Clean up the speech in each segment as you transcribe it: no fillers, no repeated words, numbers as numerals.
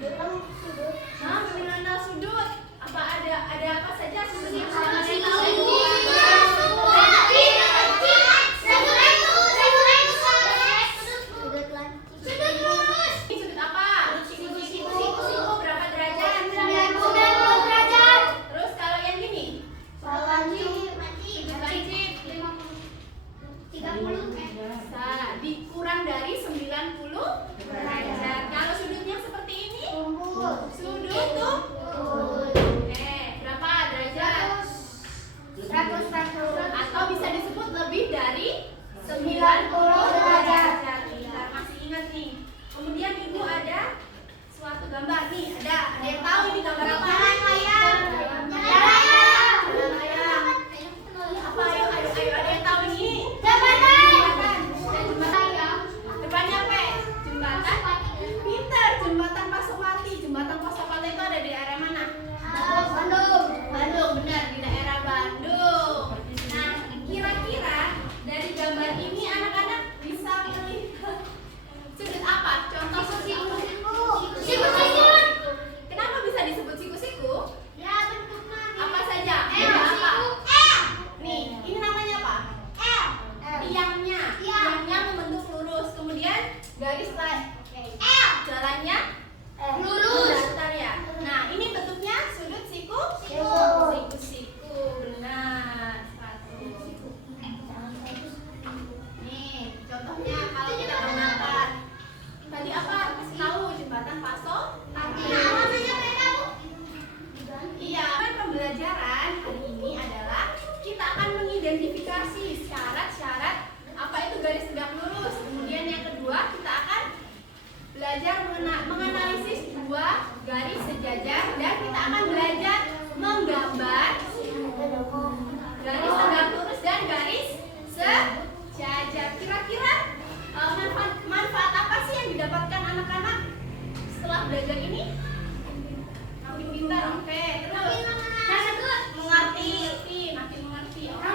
Nah, mengenal sudut. Ada apa saja sudut yang harus dikasih tahu? Sudut lurus. Sudut apa? Siku berapa derajat? 90 derajat. Terus kalau yang gini? Sudut lancip 30. Bisa dikurang dari 90 derajat. Kalau sudutnya seperti ini? Sudut tuh. Oke, berapa derajat? 100. Atau bisa disebut lebih dari 90 derajat. Kita masih ingat nih. Kemudian ibu ada suatu gambar nih. Ada yang tahu ini gambar apa? Jalan layang. Jalan layang. Apa? Ayo, ada yang tahu ini? Jembatan. Dan jembatan. Depannya apa? Jembatan. Pinter. Jembatan Pasopati. Jembatan Pasopati itu ada di area mana? Bandung, benar, di daerah Bandung. Nah, kira-kira dari gambar ini anak-anak bisa melihat sudut apa? Contoh sudut apa? Siku-siku. Kenapa bisa disebut siku-siku? Ya, bentuknya. Apa saja? Beda apa? Nih, ini namanya apa? Tiangnya membentuk lurus. Kemudian garis jalannya Lurus. datar ya. Nah, ini bentuknya sudut siku. Siku. Siku, benar. Nih, contohnya kalau kita menggunakan tadi apa? Kasih tahu jembatan Paso. Iya, kan pembelajaran hari ini adalah kita akan mengidentifikasi syarat-syarat apa itu garis tegak lurus. Kemudian yang kedua kita akan belajar menganalisis dua garis sejajar dan kita akan belajar menggambar garis tegak lurus dan garis sejajar. Kira-kira manfaat apa sih yang didapatkan anak-anak setelah belajar ini? Makin pintar, oke. Terus makin mengerti. Oke.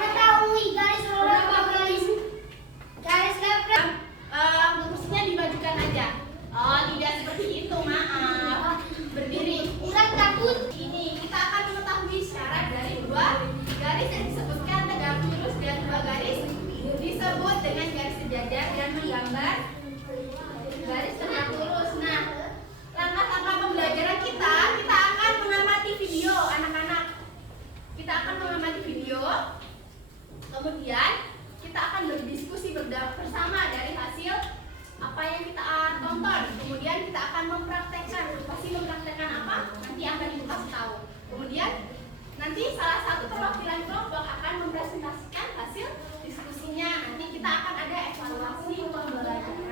Kursinya dimajukan aja. Oh, tidak seperti itu, maaf. Berdiri. Ini kita akan mengetahui syarat dari dua garis yang disebutkan tegak lurus dan dua garis disebut dengan garis sejajar dan menggambar garis tegak lurus. Nah, langkah-langkah pembelajaran kita akan mengamati video anak-anak. Kita akan mengamati video. Kemudian kita akan berdiskusi bersama dari hasil apa yang kita tonton. Kemudian kita akan mempraktekkan. Pasti mempraktekkan apa? Nanti akan ibu kasih tahu. Kemudian nanti salah satu perwakilan kelompok akan mempresentasikan hasil diskusinya. Nanti kita akan ada evaluasi pembelajaran.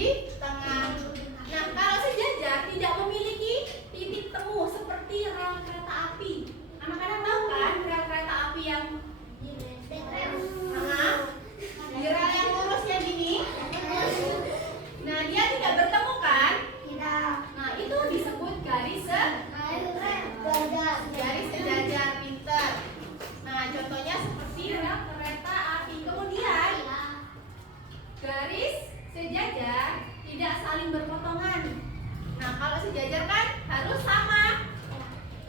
di tengah. Nah, kalau sejajar tidak memiliki titik temu seperti rel kereta api. Anak-anak tahu kan rel kereta api yang di rel yang lurusnya gini? Nah, dia tidak bertemu kan? Nah, itu disebut garis sejajar. Pinter. Nah, contohnya seperti rel kereta api. Kemudian garis sejajar tidak saling berpotongan. Nah, kalau sejajar kan harus sama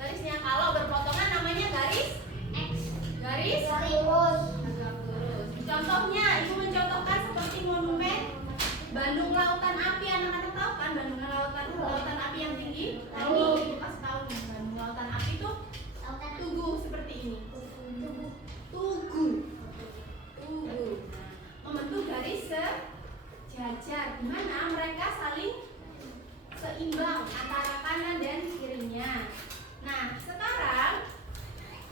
garisnya. Kalau berpotongan namanya garis lurus. Contohnya, ibu mencontohkan seperti monumen Bandung Lautan Api. Anak-anak tahu kan Bandung Lautan Api yang tinggi? Nah, ini ibu kasih tahu nih, Bandung Lautan Api itu tugu seperti ini. Tugu. Membentuk garis sejajar, di mana mereka saling seimbang antara kanan dan kirinya. Nah, sekarang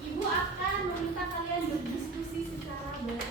ibu akan meminta kalian berdiskusi secara boleh?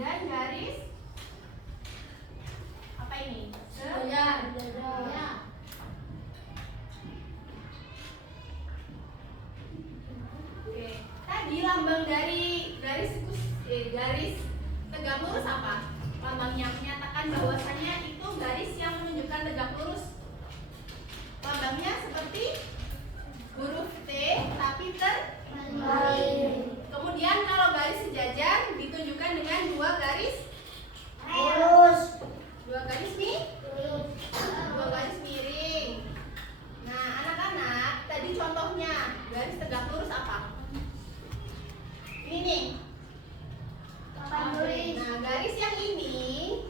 dan garis apa ini? Sejajar. Oke, tadi lambang dari garis tegak lurus apa? Lambangnya menyatakan bahwasannya itu garis yang menunjukkan tegak lurus. Lambangnya seperti huruf T tapi terbalik. Kemudian kalau garis sejajar ditunjukkan dengan dua garis miring. Nah, anak-anak, tadi contohnya garis tegak lurus apa? Ini nih. Nah, garis yang ini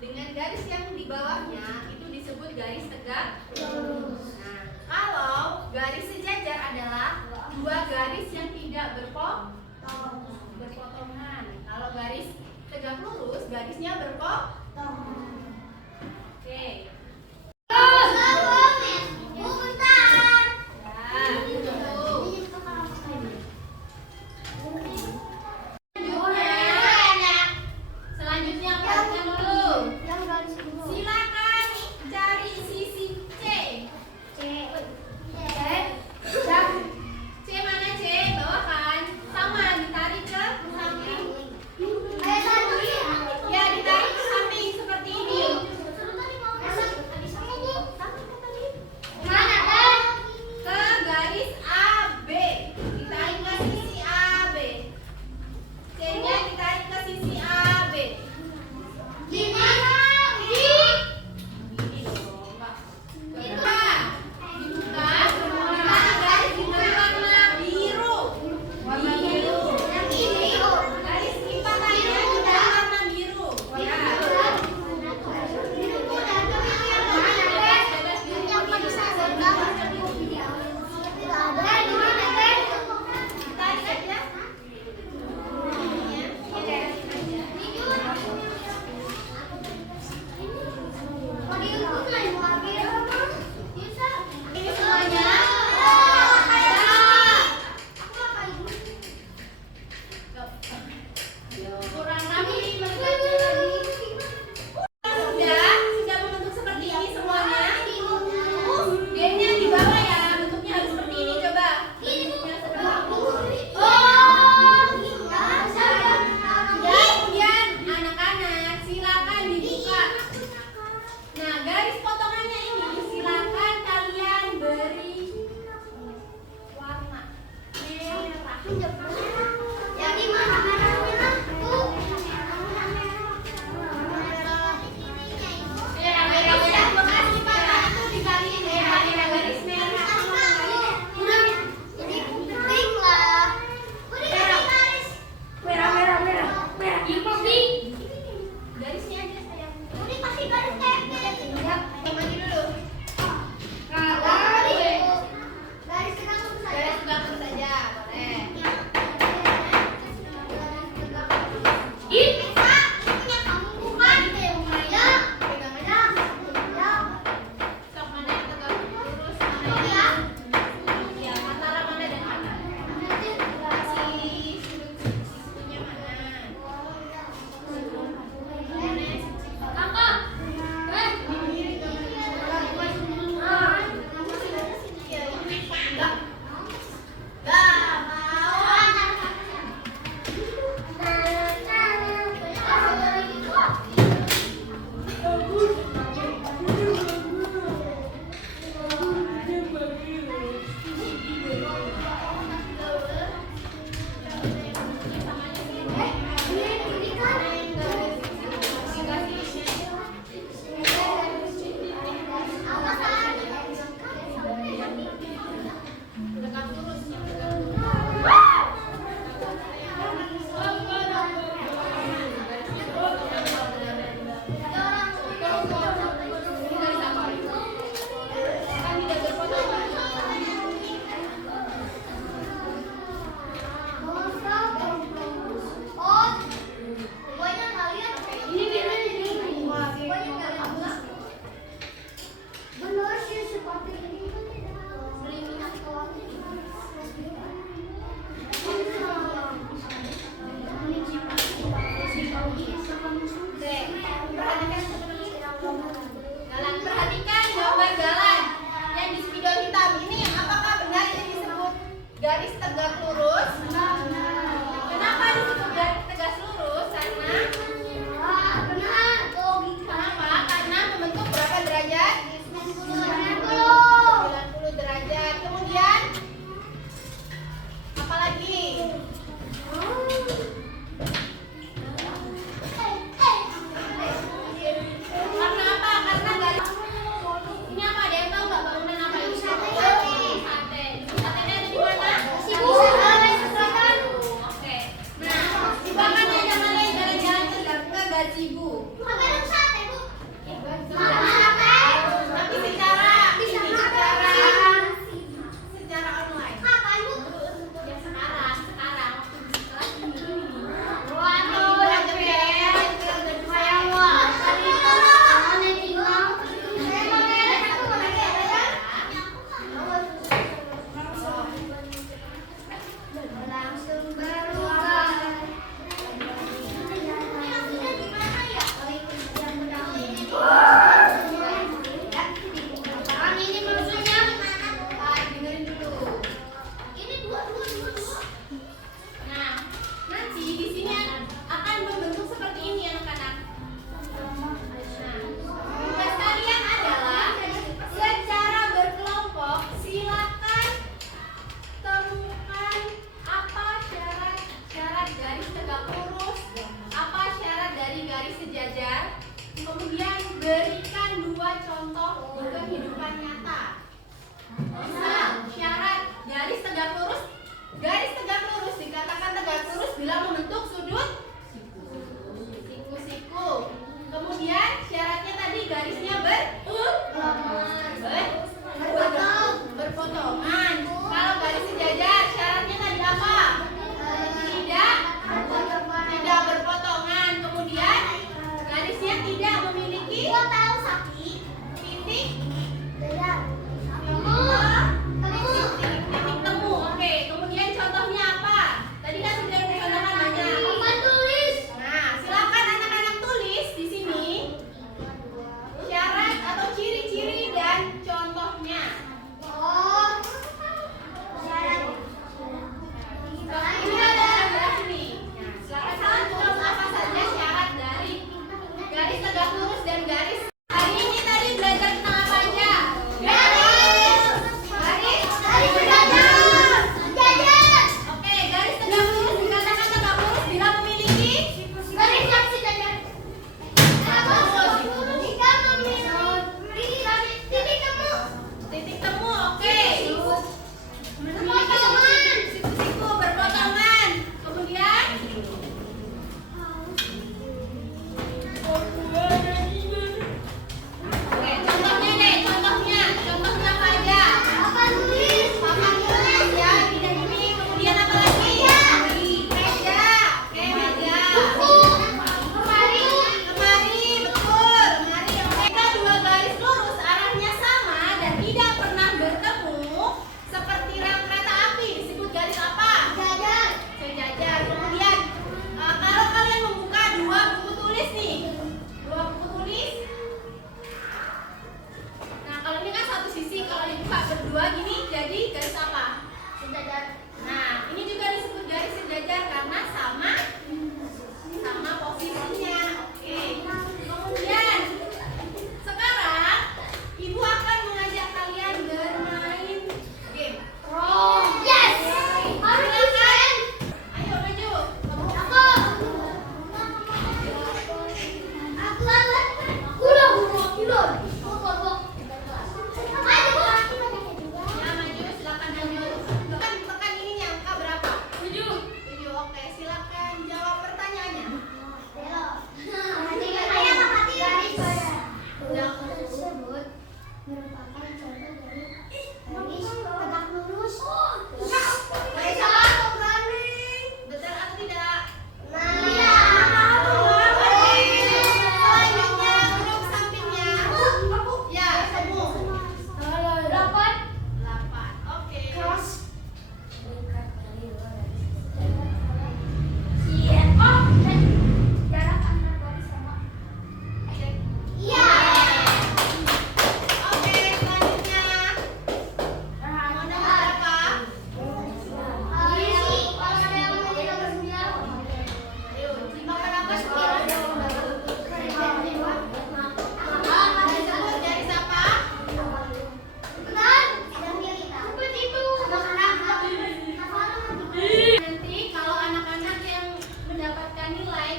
dengan garis yang di bawahnya itu disebut garis tegak lurus. Nah, kalau garis sejajar adalah dua garis yang tidak berpotongan. Kalau garis tegak lurus, garisnya berpotong. Oke. Selanjutnya perhatikan dulu. Silakan cari sisi C. C mana C? Bawakan. Sama ditarik ke samping. Ya, ditarik ke samping.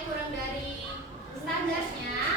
kurang dari standarnya,